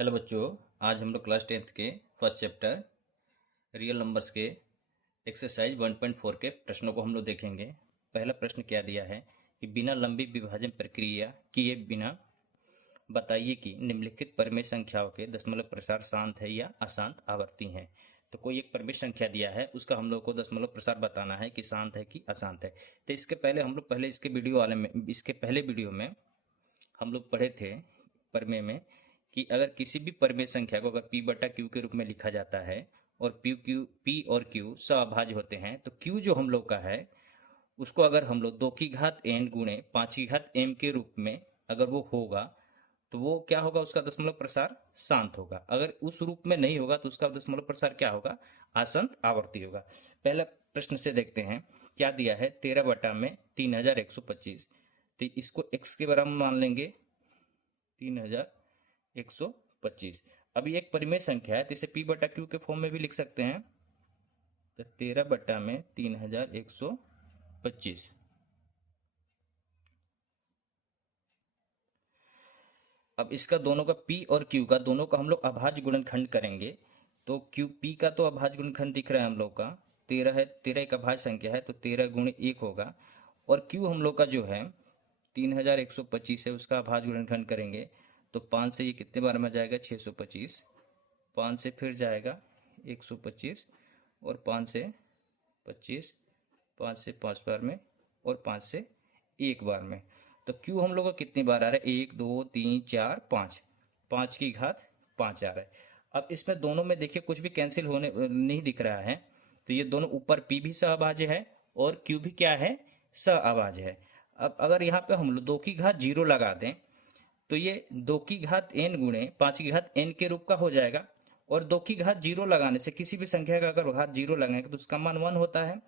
Hello बच्चों। आज हम लोग क्लास 10th के फर्स्ट चैप्टर रियल नंबर्स के एक्सरसाइज 1.4 के प्रश्नों को हम लोग देखेंगे। पहला प्रश्न क्या दिया है कि बिना लंबी विभाजन प्रक्रिया किए बिना बताइए कि निम्नलिखित परिमेय संख्याओं के दशमलव प्रसार शांत है या अशांत आवर्ती हैं। तो कोई एक परिमेय संख्या दिया है, उसका हम लोग को दशमलव प्रसार बताना है कि शांत है कि अशांत है। तो इसके पहले हम लोग इसके पहले वीडियो में हम लोग पढ़े थे परिमेय में कि अगर किसी भी परिमेय संख्या को अगर p बटा क्यू के रूप में लिखा जाता है और p और q सअभाज्य होते हैं, तो q जो हम लोग का है उसको अगर हम लोग 2 की घात n गुणे 5 की घात m के रूप में अगर वो होगा तो वो क्या होगा, उसका दशमलव प्रसार शांत होगा। अगर उस रूप में नहीं होगा तो उसका दशमलव प्रसार क्या होगा, अशांत आवर्ती होगा। पहला प्रश्न से देखते हैं क्या दिया है। 13 बटा में 3125, तो इसको x के बराबर मान लेंगे 3125। अब ये एक परिमेय संख्या है तो इसे p बटा क्यू के फॉर्म में भी लिख सकते हैं। तो 13 बटा में 3125। अब इसका दोनों का p और q का दोनों का हम लोग अभाज्य गुणनखंड करेंगे। तो q p का तो अभाज्य गुणनखंड दिख रहा है हम लोग का 13 है, 13 एक अभाज्य संख्या है तो 13 गुणे 1 होगा। और q हम लोग का जो है 3125 है, उसका अभाज्य गुणनखंड करेंगे तो 5 से ये कितने बार में जाएगा, 625। 5 से फिर जाएगा 125 और 5 से 25, 5 से 5 बार में और 5 से 1 बार में। तो क्यू हम लोग का कितनी बार आ रहा है, 1 2 3 4 5, 5 की घात 5 आ रहा है। अब इसमें दोनों में देखिए कुछ भी कैंसिल होने नहीं दिख रहा है, तो ये दोनों ऊपर पी भी सहअभाज्य है और क्यू भी क्या है, सहअभाज्य है। अब अगर यहाँ पे हम लोग 2 की घात 0 लगा दें तो ये 2 की घात n गुणे 5 की घात n के रूप का हो जाएगा। और 2 की घात 0 लगाने से किसी भी संख्या का अगर घात 0 लगाएंगे तो उसका मान 1 होता है।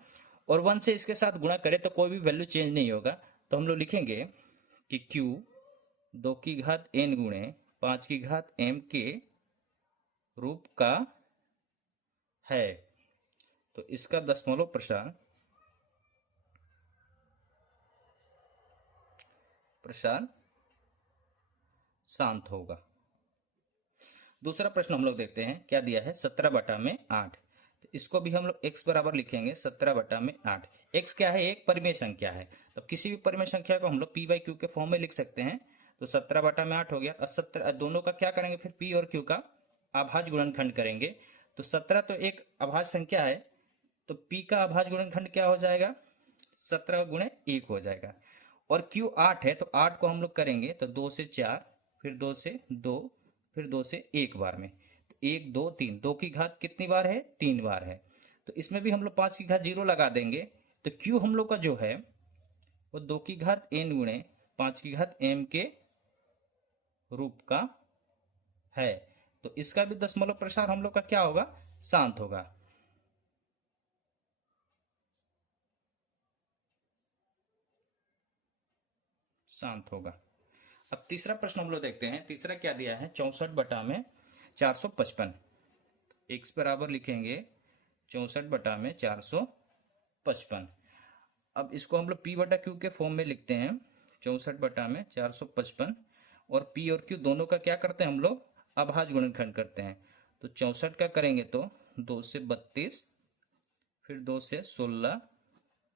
और 1 से इसके साथ गुणा करें तो कोई भी वैल्यू चेंज नहीं होगा। तो हम लोग लिखेंगे कि q 2 की घात n गुणे 5 की घात m के रूप का है। तो इसका दशमलव प्रसार शांत होगा। दूसरा प्रश्न हम लोग देखते हैं क्या दिया है। 17 बटा में 8, तो इसको भी हम लोग x बराबर लिखेंगे 17 बटा में 8। x क्या है, एक परिमेय संख्या है। तो किसी भी परिमेय संख्या को हम लोग p बाई क्यू के फॉर्म में लिख सकते हैं। तो 17 बटा में 8 हो गया। और 17 दोनों का क्या करेंगे, फिर p और q का अभाज्य गुणनखंड करेंगे। तो 17 तो एक अभाज्य संख्या है, तो p का अभाज्य गुणनखंड क्या हो जाएगा, 17 गुणे 1 हो जाएगा। और q 8 है तो 8 को हम लोग करेंगे तो 2 से 4, फिर 2 से 2, फिर 2 से 1 बार में। तो 1 2 3, 2 की घात कितनी बार है, 3 बार है। तो इसमें भी हम लोग 5 की घात 0 लगा देंगे। तो q हम लोग का जो है वो 2 की घात n गुणे 5 की घात m के रूप का है। तो इसका भी दशमलव प्रसार हम लोग का क्या होगा, शांत होगा। शांत होगा। अब तीसरा प्रश्न हम लोग देखते हैं। तीसरा क्या दिया है, 64 बटा में 455। x बराबर लिखेंगे 64 बटा में 455। अब इसको हम लोग p बटा क्यू के फॉर्म में लिखते हैं 64 बटा में 455। और p और q दोनों का क्या करते हैं हम लोग, अभाज्य गुणनखंड करते हैं। तो 64 का करेंगे तो 2 से 32, फिर 2 से 16,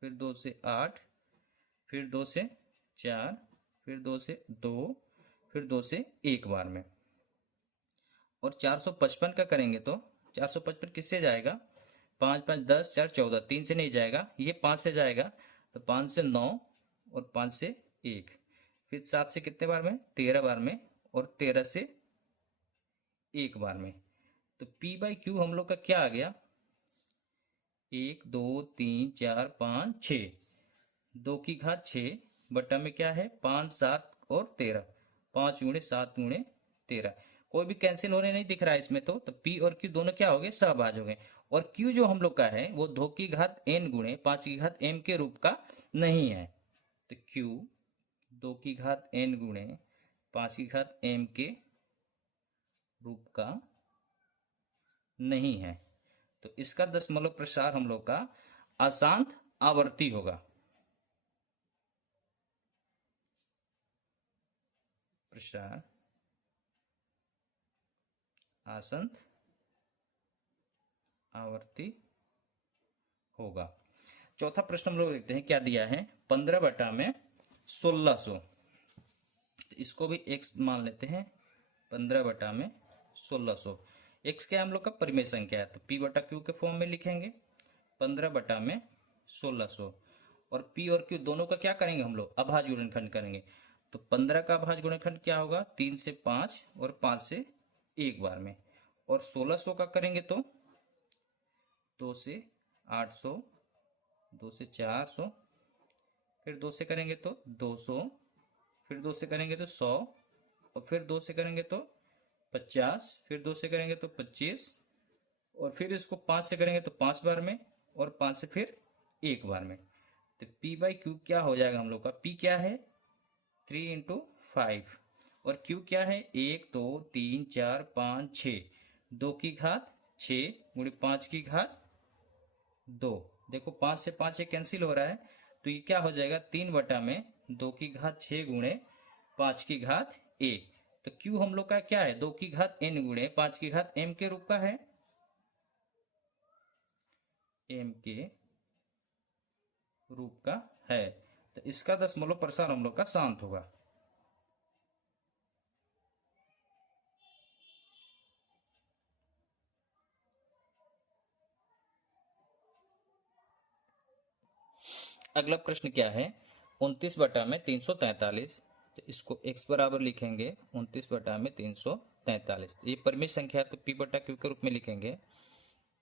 फिर 2 से 8, फिर 2 से 4, फिर 2 से 2, फिर 2 से 1 बार में। और 455 का करेंगे तो 455 किससे जाएगा, 5 5 10 4 14, 3 से नहीं जाएगा, ये 5 से जाएगा। तो 5 से 9 और 5 से 1, फिर 7 से कितने बार में, 13 बार में। और 13 से 1 बार में। तो p बाई क्यू हम लोग का क्या आ गया, 1 2 3 4 5 6, 2 की घात 6 बटा में क्या है, 5 7 और 13, 5 गुणे 7 गुणे 13। कोई भी कैंसिल होने नहीं दिख रहा है इसमें। तो p और q दोनों क्या हो गए, सहभाज्य हो गए। और q जो हम लोग का है वो 2 की घात n गुणे 5 की घात m के रूप का नहीं है। तो q 2 की घात n गुणे 5 की घात m के रूप का नहीं है। तो इसका दशमलव प्रसार हम लोग का अशांत आवर्ती होगा। प्रसार आसंत आवर्ती होगा। चौथा प्रश्न हम लोग देखते हैं क्या दिया है, 15 बटा में 1600। इसको भी x मान लेते हैं, 15 बटा में 1600। x क्या है हम लोग का परिमेय संख्या है, तो p बटा q के फॉर्म में लिखेंगे 15 बटा में 1600। और p और q दोनों का क्या करेंगे हम लोग, अभाज्य गुणनखंड करेंगे। तो 15 का अभाज्य गुणनखंड क्या होगा, 3 से 5 और 5 से एक बार में। और 1600 का करेंगे तो 2 से 800, 2 से 400, फिर 2 से करेंगे तो 200, फिर 2 से करेंगे तो 100, और फिर 2 से करेंगे तो 50, फिर 2 से करेंगे तो 25, और फिर इसको 5 से करेंगे तो 5 बार में, और 5 से फिर एक बार में। तो P बाई क्यू क्या हो जाएगा हम लोग का, P क्या है 3 इंटू 5, और Q क्या है 1 2 3 4 5 6, 2 की घात 6 गुणे 5 की घात 2। देखो 5 से 5 ये कैंसिल हो रहा है, तो ये क्या हो जाएगा 3 बटा में 2 की घात 6 गुणे 5 की घात 1। तो Q हम लोग का क्या है, 2 की घात n गुणे 5 की घात m के रूप का है, m के रूप का है। तो इसका दशमलव प्रसार हम लोग का शांत होगा। अगला प्रश्न क्या है, 29 बटा में 343। तो इसको x बराबर लिखेंगे 29 बटा में 343। ये परिमेय संख्या है तो p बटा q के रूप में लिखेंगे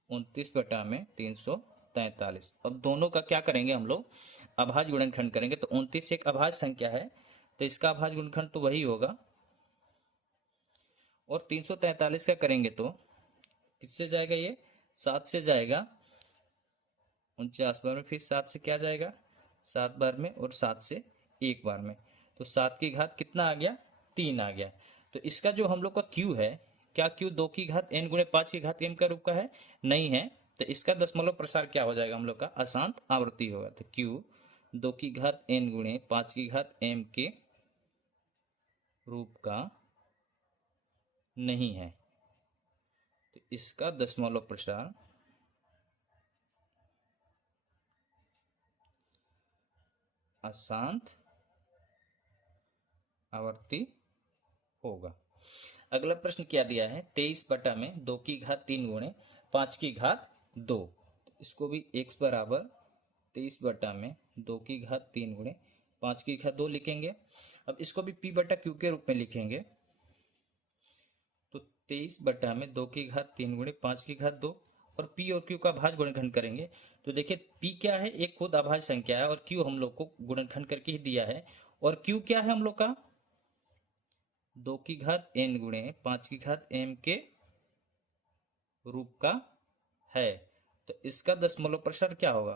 29 बटा में 343। अब दोनों का क्या करेंगे हम लोग, अभाज्य गुणनखंड करेंगे। तो 29 एक अभाज्य संख्या है, तो इसका अभाज्य गुणनखंड तो वही होगा। और 343 का करेंगे तो किससे जाएगा, ये 7 से जाएगा 49 बार में, फिर 7 से क्या जाएगा 7 बार में, और 7 से एक बार में। तो 7 की घात कितना आ गया, 3 आ गया। तो इसका जो हम लोग का Q है, क्या Q 2 की घात n गुणे 5 की घात m का रूप का है, नहीं है। तो इसका दशमलव प्रसार क्या हो जाएगा हम लोग का, अशांत आवर्ती होगा। तो Q 2 की घात n गुणे 5 की घात m के रूप का नहीं है। तो इसका दशमलव प्रसार अशांत आवर्ती होगा। अगला प्रश्न क्या दिया है, 23 बटा में 2 की घात 3 गुणे 5 की घात 2। इसको भी x बराबर 23 बटा में 2 की घात 3 गुणे 5 की घात 2 लिखेंगे। अब इसको भी p बटा q के रूप में लिखेंगे। तो 23 बटा में 2 की घात 3 गुणे 5 की घात 2, और p और q का अभाज्य गुणनखंड करेंगे। तो देखिए p क्या है, एक खुद अभाज्य संख्या है, और q हम लोग को गुणनखंड करके ही दिया है। और q क्या है हम लोग का, 2 की घात n गुणे 5 की घात m के रूप का है। तो इसका दशमलव प्रसार क्या होगा,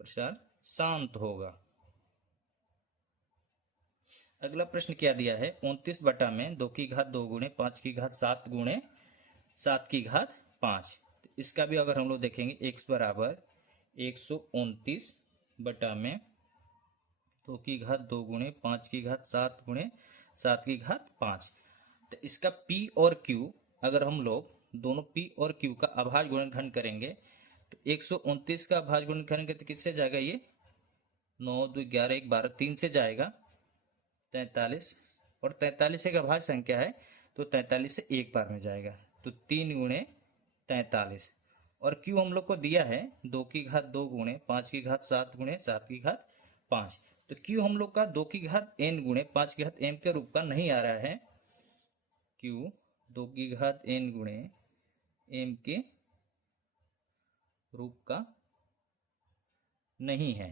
प्रसार शांत होगा। अगला प्रश्न क्या दिया है, 29 बटा में 2 की घात 2 गुणे 5 की घात 7 गुणे 7 की घात 5। तो इसका भी अगर हम लोग देखेंगे x बराबर 129 बटा में 2 की घात 2 गुणे 5 की घात 7 गुणे 7 की घात 5। तो इसका p और q, अगर हम लोग दोनों p और q का अभाज्य गुणनखंड करेंगे, तो 129 का अभाज्य गुणनखंड करेंगे तो किससे जाएगा, ये 9 2 11 1 12 3 से जाएगा 43, और 43 एक अभाज्य संख्या है, तो 43 से एक बार में जाएगा। तो 3 गुणे 43। और q हम लोग को दिया है 2 की घात 2 गुणे 5 की घात 7 गुणे 7 की घात 5। तो q हम लोग का 2 की घात n गुणे 5 की घात m के रूप का नहीं आ रहा है। q 2 की घात n गुणे m के रूप का नहीं है।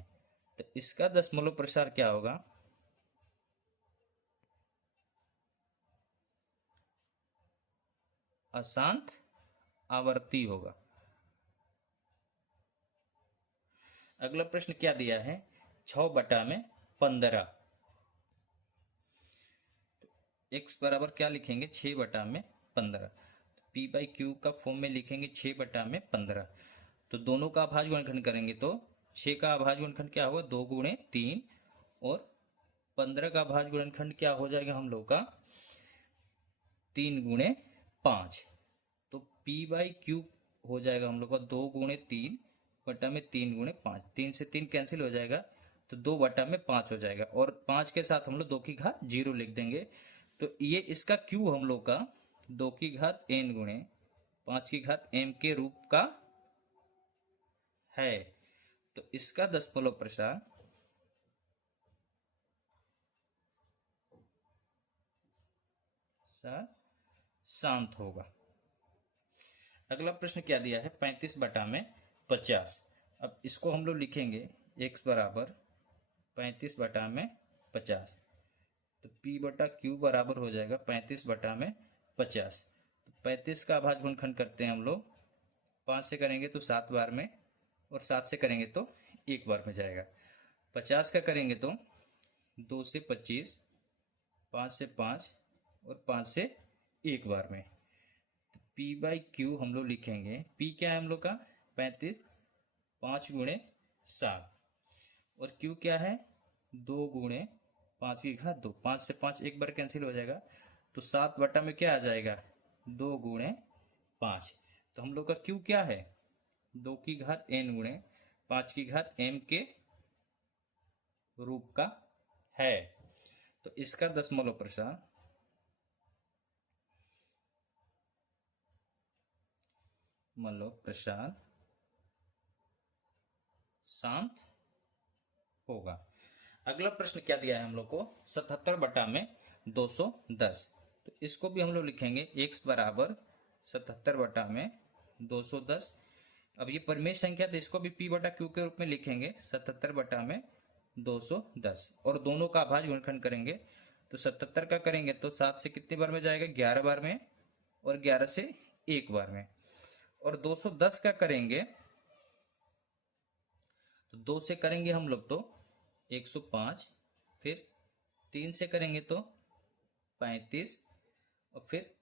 तो इसका दशमलव प्रसार क्या होगा, अशांत आवर्ती होगा। अगला प्रश्न क्या दिया है, 6 बटा में 15। x बराबर क्या लिखेंगे, 6 बटा में 15। p बाई क्यू का फॉर्म में लिखेंगे 6 बटा में 15। तो दोनों का अभाज्य गुणनखंड करेंगे तो 6 का अभाज्य गुणनखंड क्या होगा, 2 गुणे 3 और 15 का भाज्य गुणनखंड क्या हो जाएगा हम लोग का 3 × 5। तो P/Q हो जाएगा हम लोग का 2 × 3 बटा में 3 × 5। 3 से 3 कैंसिल हो जाएगा तो 2/5 हो जाएगा, और 5 के साथ हम लोग 2 की घात 0 लिख देंगे। तो ये इसका Q हम लोग का 2 की घात n × 5 की घात m के रूप का है। तो इसका दशमलव प्रसार शांत होगा। अगला प्रश्न क्या दिया है 35/50। अब इसको हम लोग लिखेंगे x बराबर 35/50। तो P/Q बराबर हो जाएगा 35/50। तो 35 का अभाज्य गुणनखंड करते हैं हम लोग, 5 से करेंगे तो 7 बार में, और 7 से करेंगे तो 1 बार में जाएगा। 50 का करेंगे तो 2 से 25, 5 से 5 और 5 से 1 बार में। P/Q हम लोग लिखेंगे, P क्या है हम लोग का 35, 5 × 7, और Q क्या है 2 × 5 की घात 2। 5 से 5 एक बार कैंसिल हो जाएगा, तो 7 बटा में क्या आ जाएगा 2 × 5। तो हम लोग का Q क्या है 2 की घात n × 5 की घात m के रूप का है। तो इसका दशमलव प्रसार शांत होगा। अगला प्रश्न क्या दिया है हम लोग को 77/210। तो इसको भी हम लोग लिखेंगे x बराबर 77/210। अब ये परिमेय संख्या, तो इसको भी P/Q के रूप में लिखेंगे 77/210, और दोनों का अभाज्य गुणनखंड करेंगे। तो 77 का करेंगे तो 7 से कितनी बार में जाएगा 11 बार में, और 11 से 1 बार में। और 210 का करेंगे तो 2 से करेंगे हम लोग तो 105, फिर 3 से करेंगे तो 35, और फिर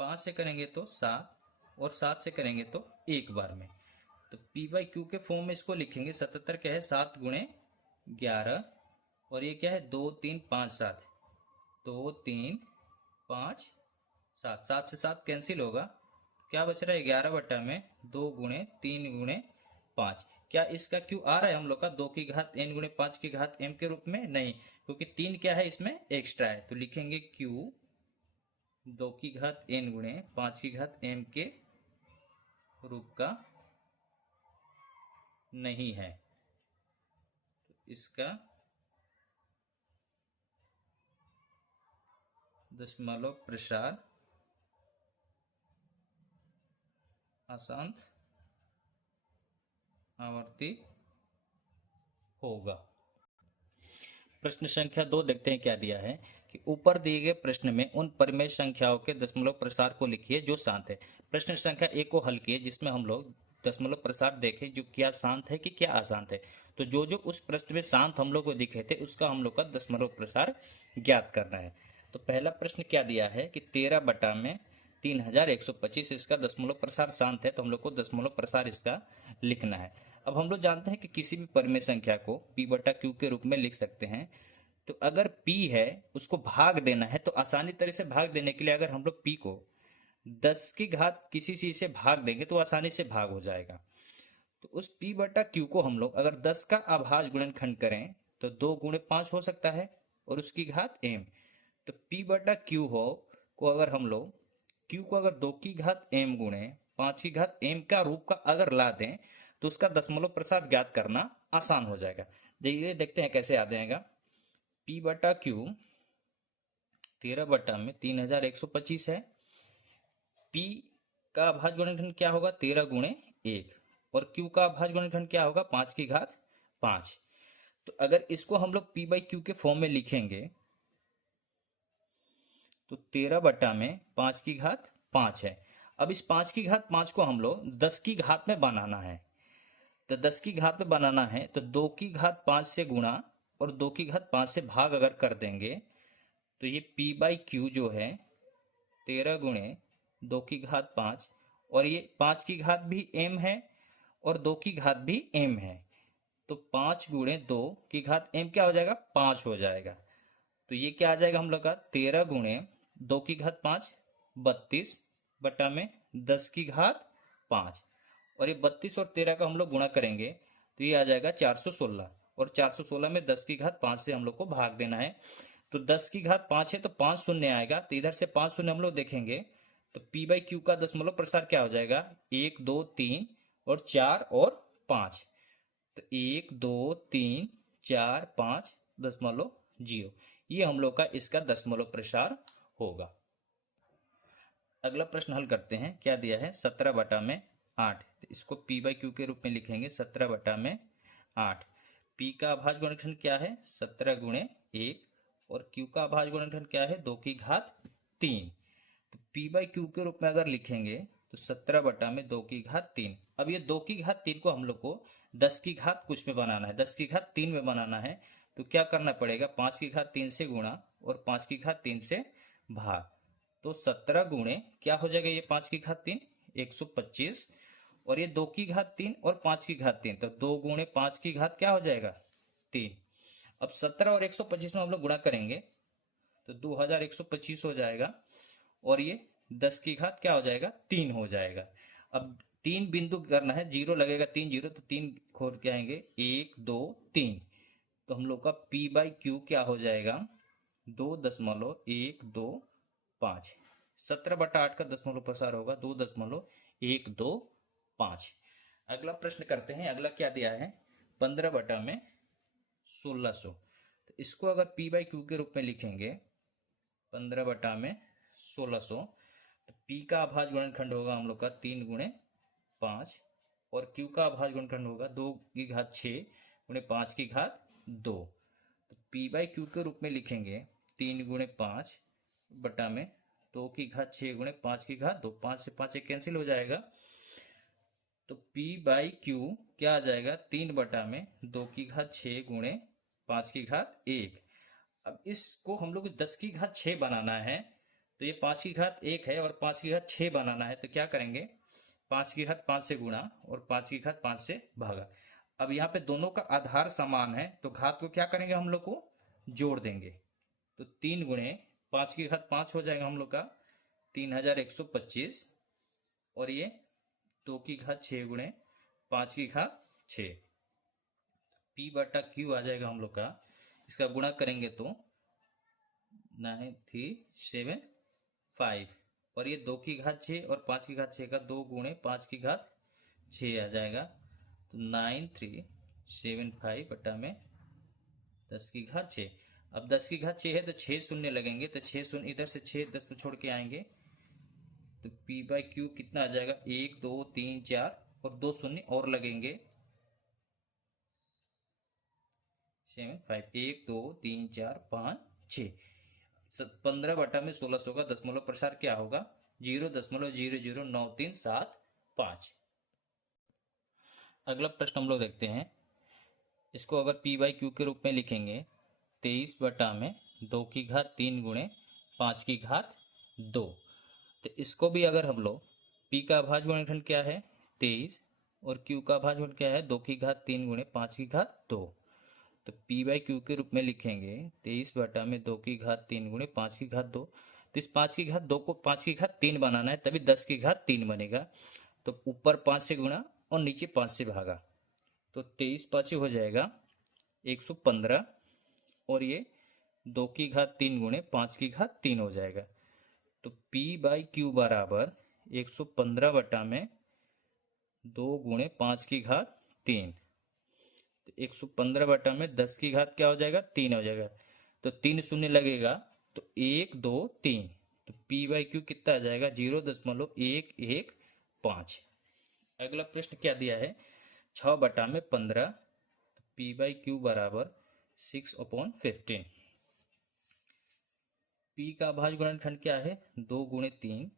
5 से करेंगे तो 7, और 7 से करेंगे तो 1 बार में। तो P/Q के फॉर्म में इसको लिखेंगे 77 क्या है 7 × 11, और ये क्या है 2 3 5 7, 2 3 5 7, 7 से 7 कैंसिल होगा, क्या बच रहा है 11/2 × 3 × 5। क्या इसका Q आ रहा है हम लोग का 2 की घात n × 5 की घात m के रूप में? नहीं, क्योंकि 3 क्या है इसमें एक्स्ट्रा है। तो लिखेंगे Q 2 की घात n × 5 की घात m के रूप का नहीं है। तो इसका दशमलव प्रसार अशांत आवर्ती होगा। प्रश्न संख्या 2 देखते हैं क्या दिया है कि ऊपर दिए गए प्रश्न में उन परिमेय संख्याओं के दशमलव प्रसार को लिखिए जो शांत है। प्रश्न संख्या 1 को हल किए जिसमें हम लोग दशमलव प्रसार देखें जो क्या शांत है कि क्या अशांत है। तो जो जो उस प्रश्न में शांत हम लोग को दिखे थे उसका हम लोग का दशमलव प्रसार ज्ञात करना है। तो पहला प्रश्न क्या दिया है कि 13/3125 इसका दशमलव प्रसार शांत है, तो हम लोग को दशमलव प्रसार इसका लिखना है। अब हम लोग जानते हैं कि किसी भी परिमेय संख्या को P/Q के रूप में लिख सकते हैं। तो अगर P है उसको भाग देना है, तो आसानी तरह से भाग देने के लिए अगर हम लोग P को 10 की घात किसी चीज से भाग देंगे तो आसानी से भाग हो जाएगा। तो उस P/Q को हम लोग अगर 10 का अभाज्य गुणनखंड करें तो 2 × 5 हो सकता है, और उसकी घात m। तो P/Q हो को अगर हम लोग Q को अगर 2 की घात m × 5 की घात m का रूप का अगर ला दें तो उसका दशमलव प्रसार ज्ञात करना आसान हो जाएगा। देखिए देखते हैं कैसे आ जाएगा। P/Q 13/3125 है। P का अभाज्य गुणनखंड क्या होगा 13 × 1, और Q का अभाज्य गुणनखंड क्या होगा 5 की घात 5। तो अगर इसको हम लोग P/Q के फॉर्म में लिखेंगे तो 13/5 है। अब इस 5 की घात 5 को हम लोग 10 की घात में बनाना है। तो 10 की घात में बनाना है तो 2 की घात 5 से गुणा और 2 की घात 5 से भाग अगर कर देंगे तो ये P/Q जो है 13 × 2 की घात 5, और ये 5 की घात भी m है और 2 की घात भी m है। तो 5 × 2 की घात m क्या हो जाएगा 5 हो जाएगा। तो ये क्या आ जाएगा हम लोग का 13 गुणे 2 की घात 5 32 बटा में 10 की घात 5। और ये 32 और 13 का हम लोग गुणा करेंगे तो ये आ जाएगा 416। और 416 में 10 की घात 5 से हम लोग को भाग देना है। तो 10 की घात 5 है तो 5 शून्य आएगा, तो इधर से 5 शून्य हम लोग देखेंगे तो पी बाई क्यू का दशमलव प्रसार क्या हो जाएगा, 1 2 3 और 4 और 5। तो 1 2 3 4 5.0 ये हम लोग का इसका दशमलव प्रसार होगा। अगला प्रश्न हल करते हैं। क्या दिया है, 17/8। तो इसको पी बाई क्यू के रूप में लिखेंगे 17/8। पी का अभाज्य गुणनखंड क्या है, 17 गुणे 1। और क्यू का अभाज्य गुणनखंड क्या है, 2 की घात 3। तो पी बाई क्यू के रूप में अगर लिखेंगे तो 17/2 की घात 3। अब ये 2 की घात 3 को हम लोग को 10 की घात कुछ में बनाना है, 10 की घात 3 में बनाना है। तो क्या करना पड़ेगा, 5 की घात 3 से गुणा और 5 की घात 3 से भाग। तो 17 गुणे क्या हो जाएगा, ये 5 की घात 3 125। और ये 2 की घात 3 और 5 की घात 3, तो 2 गुणे 5 की घात क्या हो जाएगा, 3। अब 17 और 125 में हम लोग गुणा करेंगे तो 2125 हो जाएगा। और ये 10 की घात क्या हो जाएगा, 3 हो जाएगा। अब 3 बिंदु करना है, जीरो लगेगा, 3 जीरो तो 3 खोल के आएंगे, 1 2 3। तो हम लोग का पी बाई क्यू क्या हो जाएगा, 2.125। 17/8 का दशमलव प्रसार होगा 2.125। अगला प्रश्न करते हैं। अगला क्या दिया है, 15/1600। तो इसको अगर पी बाई क्यू के रूप में लिखेंगे 15/1600, तो पी का अभाज्य गुणनखंड होगा हम लोग का 3 गुणे 5। और क्यू का अभाज्य गुणनखंड होगा 2 की घात 6 गुणे 5 की घात 2। तो पी बाई क्यू के रूप में लिखेंगे 3 गुणे 5 बटा में 2 की घात 6 गुणे 5 की घात 2। 5 से 5 एक कैंसिल हो जाएगा। तो P बाई क्यू क्या आ जाएगा, 3/2 की घात 6 गुणे 5 की घात 1। अब इसको हम लोग 10 की घात 6 बनाना है। तो ये 5 की घात 1 है और 5 की घात 6 बनाना है। तो क्या करेंगे, 5 की घात 5 से गुणा और 5 की घात 5 से भागा। अब यहाँ पे दोनों का आधार समान है तो घात को क्या करेंगे, हम लोग को जोड़ देंगे। तो 3 गुणे 5 की घात 5 हो जाएगा हम लोग का 3125। और ये 2 की घात 6 गुणे 5 की घात 6। पी बटा क्यू आ जाएगा हम लोग का, इसका गुणा करेंगे तो 9375। और ये 2 की घात 6 और 5 की घात 6 का 2 गुणे 5 की घात 6 आ जाएगा। तो 9375 बटा में 10 की घात 6। अब 10 की घात 6 है तो 6 शून्य लगेंगे, तो 6 शून्य इधर से 6 10 तो छोड़ के आएंगे। तो P बाई क्यू कितना आ जाएगा, 1 2 3 4 और 2 शून्य और लगेंगे, 75 1 2 3 4 5 6। 15/1600 का दशमलव प्रसार क्या होगा, 0.009375। अगला प्रश्न हम लोग देखते हैं। इसको अगर P बाई क्यू के रूप में लिखेंगे 23/2 की घात 3 गुणे 5 की घात 2। तो इसको भी अगर हम लोग P का अभाज्य गुणनखंड क्या है 23 और Q का अभाज्य गुणनखंड क्या है 2 की घात 3 गुणे 5 की घात 2। तो P बाई क्यू के रूप में लिखेंगे 23/2 की घात 3 गुणे 5 की घात 2। तो इस 5 की घात 2 को 5 की घात 3 बनाना है, तभी 10 की घात 3 बनेगा। तो ऊपर 5 से गुणा और नीचे 5 से भागा। तो 23 5 हो जाएगा 115। और ये 2 की घात 3 गुणे 5 की घात 3 हो जाएगा। तो P बाई क्यू बराबर 115 बटा में 2 गुणे 5 की घात 3। तो 115 बटा में 10 की घात क्या हो जाएगा, 3 हो जाएगा। तो 3 शून्य लगेगा तो 1 2 3। तो P बाई क्यू कितना आ जाएगा, 0.115। अगला प्रश्न क्या दिया है, 6/15। तो P बाई क्यू बराबर 6/15। P का अभाज्य गुणनखंड क्या है 2 गुणे 3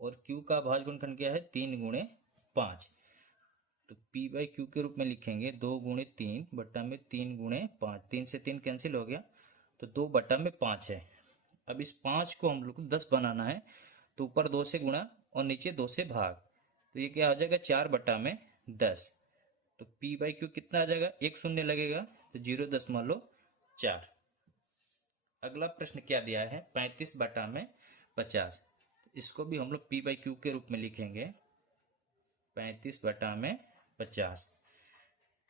और Q का अभाज्य गुणनखंड क्या है 3 गुणे 5। तो P बाई क्यू के रूप में लिखेंगे 2 गुणे 3 बटा में 3 गुणे 5। 3 से 3 कैंसिल हो गया तो 2/5 है। अब इस 5 को हम लोग को 10 बनाना है, तो ऊपर 2 से गुणा और नीचे 2 से भाग। तो ये क्या हो जाएगा 4/10। तो P बाई क्यू कितना आ जाएगा, 1 शून्य लगेगा तो 0.4। अगला प्रश्न क्या दिया है, 35/50। इसको भी हम लोग पी बाई क्यू के रूप में लिखेंगे, 35/50।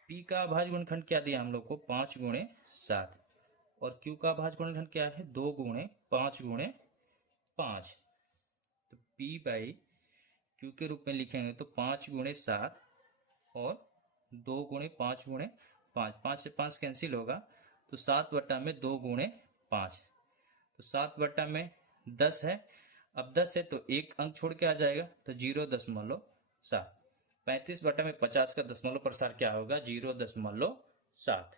पी का अभाज्य गुणनखंड क्या दिया हम लोग को, 5 × 7, और क्यू का अभाज्य गुणनखंड क्या है, 2 × 5 × 5। तो पी बाई क्यू के रूप में लिखेंगे तो 5 × 7 और 2 × 5 × 5, 5 से 5 कैंसिल होगा, तो 7/2 × 5। तो 7/10 है। अब 10 है तो एक अंक छोड़ के आ जाएगा, तो 0.7। 35/50 का दशमलव प्रसार क्या होगा, 0.7।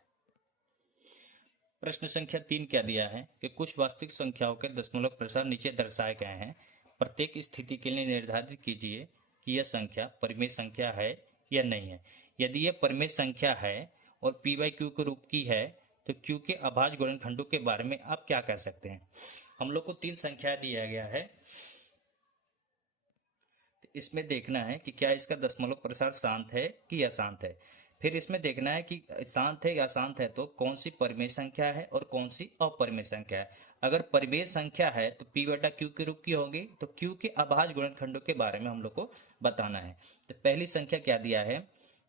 प्रश्न संख्या 3 क्या दिया है कि कुछ वास्तविक संख्याओं के दशमलव प्रसार नीचे दर्शाए गए हैं। प्रत्येक स्थिति के लिए निर्धारित कीजिए कि यह संख्या परिमेय संख्या है या नहीं है। यदि यह परिमेय संख्या है और पी बाई क्यू के रूप की है तो क्यू के अभाज्य गुणनखंडों के बारे में आप क्या कह सकते हैं। हम लोग को 3 संख्या दिया गया है, तो इसमें देखना है कि क्या इसका दशमलव प्रसार शांत है कि अशांत है। फिर इसमें देखना है कि शांत है या अशांत है तो कौन सी परिमेय संख्या है और कौन सी अपरिमेय संख्या है। अगर परिमेय संख्या है तो पी बटा क्यू के रूप की होगी, तो क्यू के अभाज्य गुणनखंडों के बारे में हम लोग को बताना है। तो पहली संख्या क्या दिया है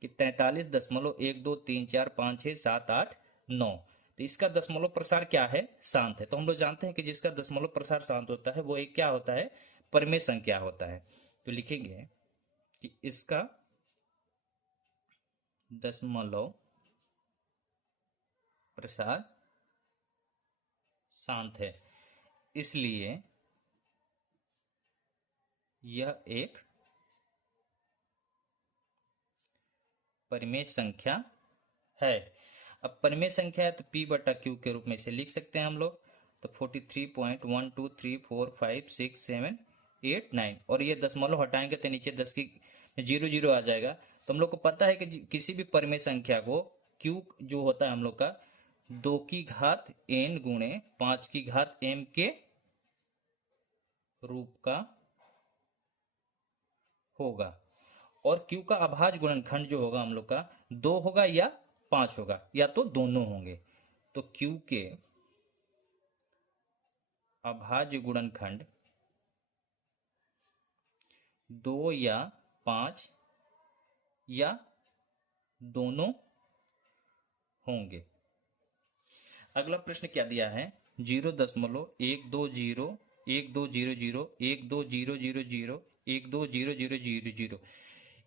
कि 43.123456789। तो इसका दशमलव प्रसार क्या है, शांत है। तो हम लोग जानते हैं कि जिसका दशमलव प्रसार शांत होता है वो एक क्या होता है, परिमेय संख्या होता है। तो लिखेंगे कि इसका दशमलव प्रसार शांत है, इसलिए यह एक परिमेय संख्या है। अब परिमेय संख्या है तो p बटा क्यू के रूप में इसे लिख सकते हैं हम लोग। तो 43.123456789, और ये दशमलव हटाएंगे तो नीचे 10 की 0 आ जाएगा। तो हम लोग को पता है कि किसी भी परिमेय संख्या को q जो होता है हम लोग का 2n × 5m के रूप का होगा, और q का अभाज्य गुणनखंड जो होगा हम लोग का 2 होगा या 5 होगा, या तो दोनों होंगे। तो q के अभाज्य गुणनखंड 2 या 5 या दोनों होंगे। अगला प्रश्न क्या दिया है, 0.12001200120000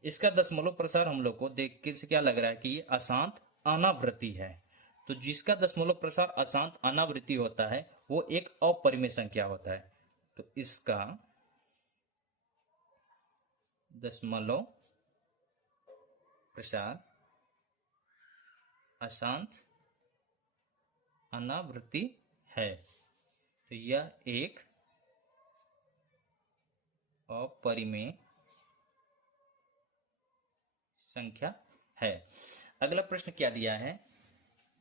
इसका दशमलव प्रसार हम लोग को देख के से क्या लग रहा है कि ये अशांत अनावृत्ति है। तो जिसका दशमलव प्रसार अशांत अनावृत्ति होता है वो एक अपरिमेय संख्या होता है। तो इसका दशमलव प्रसार अशांत अनावृत्ति है, तो यह एक अपरिमेय संख्या है। अगला प्रश्न क्या दिया है,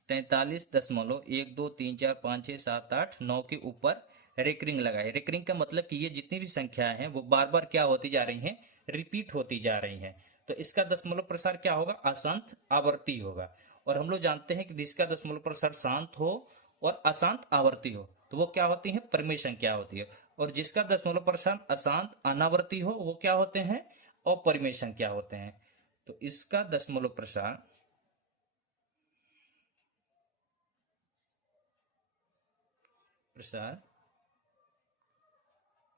43.123456789 के ऊपर रेकरिंग लगाए। रेकरिंग का मतलब कि ये जितनी भी संख्याएं हैं वो बार बार क्या होती जा रही हैं, रिपीट होती जा रही हैं। तो इसका दशमलव प्रसार क्या होगा, अशांत आवर्ती होगा। और हम लोग जानते हैं कि जिसका दशमलव प्रसार शांत हो और अशांत आवर्ती हो तो वो क्या होती है, परिमेय संख्या होती है। और जिसका दशमलव प्रसार अशांत अनावर्ती हो वो क्या होते हैं, अपरिमेय संख्या होते हैं। तो इसका दशमलव प्रसार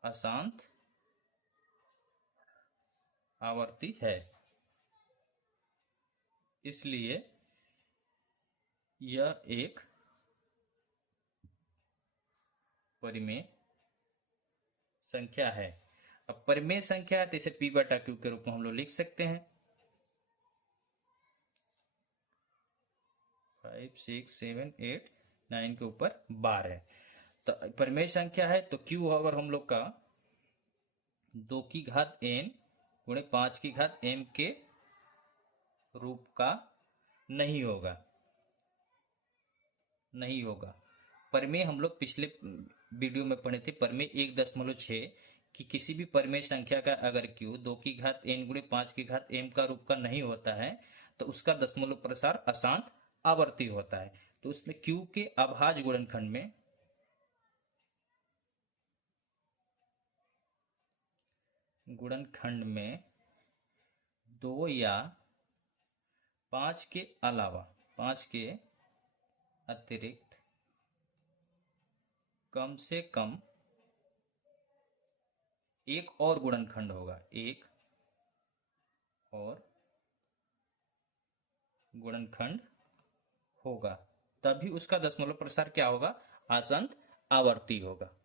अशांत आवर्ती है, इसलिए यह एक परिमेय संख्या है। अब परिमेय संख्या है तो इसे p बटा क्यू के रूप में हम लोग लिख सकते हैं। 5 6 7 8 9 के ऊपर बार है। तो परिमेय संख्या है तो q अगर हम लोग का 2n × 5m के रूप का नहीं होगा। परिमेय हम लोग पिछले वीडियो में पढ़े थे, परिमेय 1.6 कि किसी भी परिमेय संख्या का अगर q 2n × 5m का रूप का नहीं होता है तो उसका दशमलव प्रसार अशांत आवर्ती होता है। तो उसमें q के अभाज्य गुणनखंड में गुणनखंड में 2 या 5 के अलावा, 5 के अतिरिक्त कम से कम एक और गुणनखंड होगा, एक और गुणनखंड होगा, तभी उसका दशमलव प्रसार क्या होगा, आसन्न आवर्ती होगा।